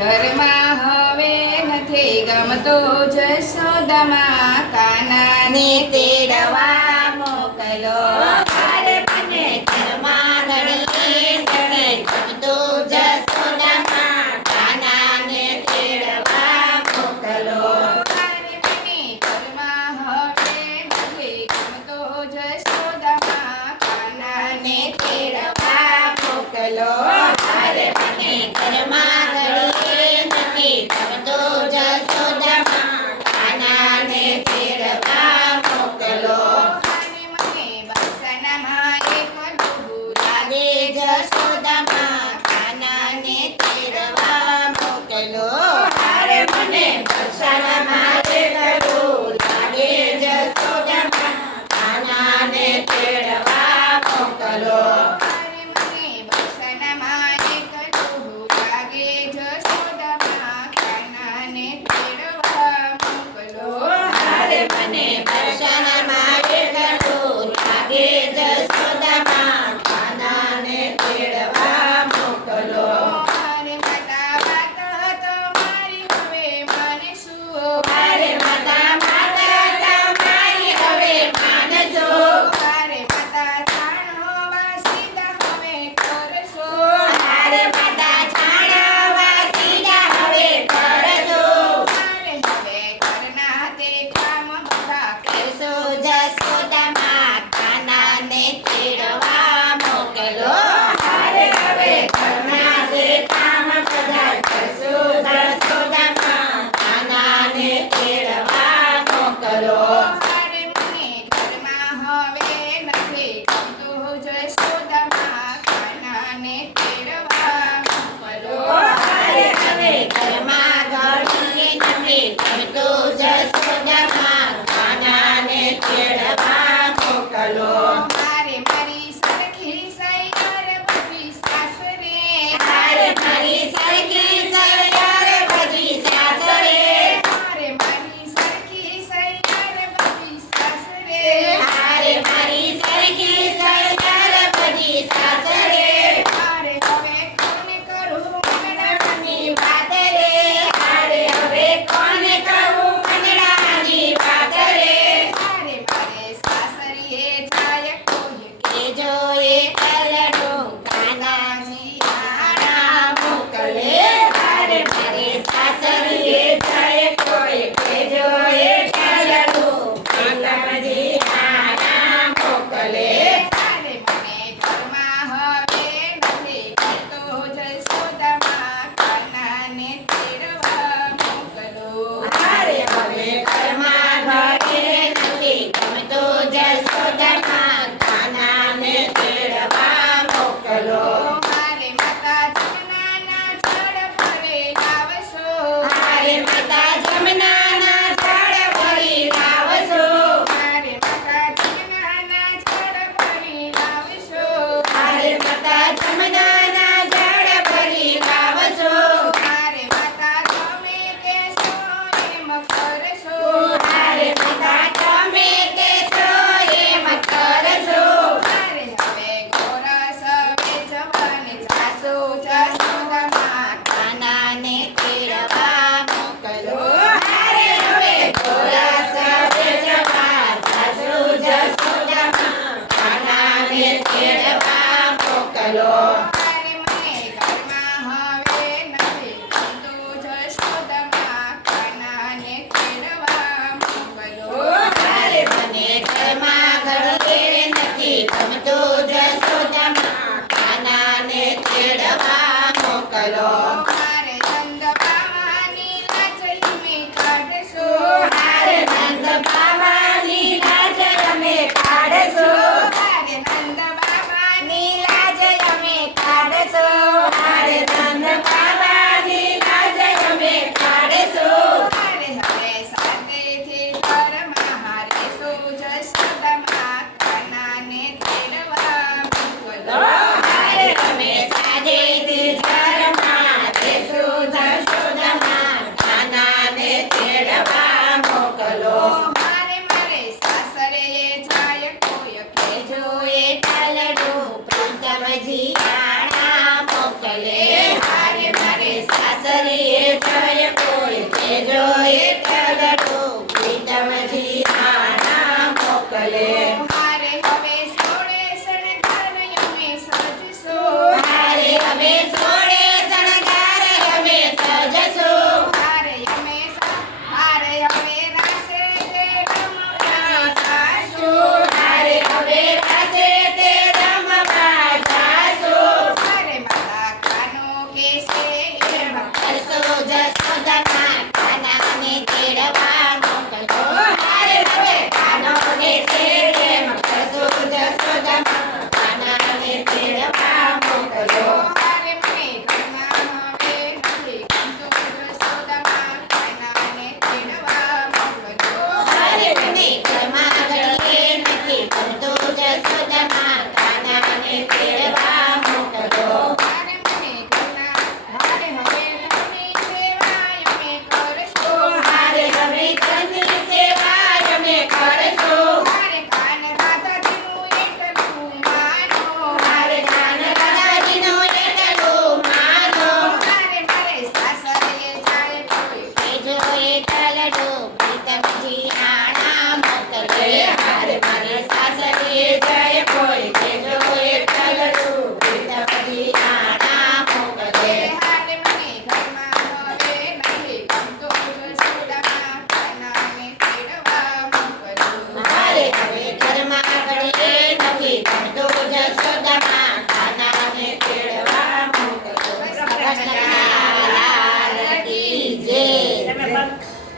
ઘરમાં હવે નથી ગમતો જશોદામાં કાનાને તેડવા મોકલો. અરે મને ઘરમાં ઘડીએ નથી ગમતું જશોદામાં કાનાને તેડવા મોકલો. અરે મને ઘરમાં હવે નથી ગમતો જશોદામાં કાનાને તેડવા મોકલો. અરે મને ઘરમાં ઘડીએ નથી ગમતું જશોદામાં કાનાને તેડવા મોકલો. અને મને બરસાનામાં એક ડૂબું લાગે જશોદામાં કાનાને તેડવા મોકલો. અરે મને બરસાનામાં કડવું લાગે જશોદામાં કાનાને તેડવા મોકલો. અરે મને બરસાનામાં એક ડૂબું લાગે જશોદામાં કાનાને તેડવા મોકલો. અરે મને બરસાનામાં કડવું લાગે જશોદામાં કાનાને તેડવા મોકલો. અરે માતા વાત તમારી હવે મને શું? અરે માતા તમારી હવે માનજો. અરે માતા જાણવા સીધા હવે કરશો. અરે માતા જાણવા સીધા હવે કરજો. અરે હવે ઘરના તે કામ બધા કરશો જશોદામાં કાનાને તેડવા મોકલો. અરે હવે ઘરના તે કામ બધા કરશો જશોદામાં કાનાને તેડવા મોકલો. અરે મને ઘરમાં હવે નથી ગમતું જશોદામાં કાનાને તેડવા મોકલો. અરે હવે ઘરમાં ઘડીએ નથી ગમતું જશોદામાં કાનાને તેડવા મોકલો. મારે મારી સરખી સૈયર બધી સાસરે. અરે મારી સરખી સૈયર બધી સાસરે. મારે મારી સરખી સૈયર બધી સાસરે. અરે મારી સરખી સૈયર બધી સાસરે. મારે હવે કોને કરું મંગળાની વાત રે. અરે હવે કોને કહું મંગળાની વાત રે. મારે મારે સાસરીએ જાય કોઈ કે જોએ કલડું કાનાજી આણા મોકલે. અરે મારે સાસરીએ જાય કોઈ કે જોએ કલડું કાનાજી આણા મોકલે. અરે મને ઘરમાં હવે નથી ગમતું જશોદામાં કાનાને તેડવા મોકલો. અરે હવે ઘરમાં ઘરે નથી ગમતું જશોદામાં કાનાને તેડવા મોકલો. મારે માતા જમનાના જળ ભરે લાવશો. અરે માતા જમનાના જળ ભરી લાવશો. મારે માતા જમનાના જળ ભરી લાવશો. અરે માતા જમનાના જળ ભરી લાવશો. મારે માતા તમે કહેશો એમ કરશો. અરે માતા તમે કહેશો એમ કરશો. મારે હવે ગોરસ વેચવાને જાશો જશોદામાં કાનાને તેડવા મોકલો. અરે હવે ગોરસ વેચવા જાશો જશોદામાં કાનાને તેડવા મોકલો. મારે મને ઘરમાં હવે નથી ગમતું જશોદામાં કાનાને તેડવા મોકલો. અરે મને ઘરમાં ઘડીએ નથી ગમતું જશોદામાં કાનાને તેડવા મોકલો. મારે ચંદબાવાની લાજ તમે કાઢશો. અરે નંદ બાવાની લાજ અમે કાઢશો. મારે નંદબાવાની લાજ અમે કાઢશો. અરે નંદ બાવાની લાજ અમે કાઢશો. મારે હવે શાંતિથી ઘરમાં હારેશો જશોદામાં કાનાને તેડવા મોકલો. અરે અમે સાજેથી ઘરમાં રહેશું જશોદામાં કાનાને તેડવા મોકલો. મારે મારે સાસરે જાય કોઈ કે જોએ ટાલડું પ્રીતમજી આણા મોકલે. હારે મારે સાસરીએ વિષય કોઈ કેજો એકલડું પ્રીતમજી આણા મોકલે હારે હવે સોળે શણગાર અમે સજશું હારે અમે સોળે શણગાર અમે સજશું હારે હવે રાસે તે રમવા જાશું હારે હવે રાસે તે રમવા જાશું હારે મારા કાનો કેસે એમાં કરશો જશોદામાં કાનાને તેડવા મોકલો હારે હવે કાનોને તેડે કરશો જશોદામાં કાનાને તેડવા મોકલો હારે મને ઘરમાં હવે નથી ગમતું જશોદામાં કાનાને તેડવા મોકલજો હારે મને ઘરમાં ઘડીએ નથી ગમતું જશોદામાં કાનાને તેડવા મોકલો હારે મને ઘરના હારે હવે ઘરની સેવા અમે કરશું હારે હવે તની સેવા અમે કરશું હારે કાન રાધાજીનું એટલું માનો હારે કાન દાદાજીનું એટલું માનો હારે મારે સાસરે જાય કોઈ કેજો એકલડું પ્રીતમજી આણા મોકલે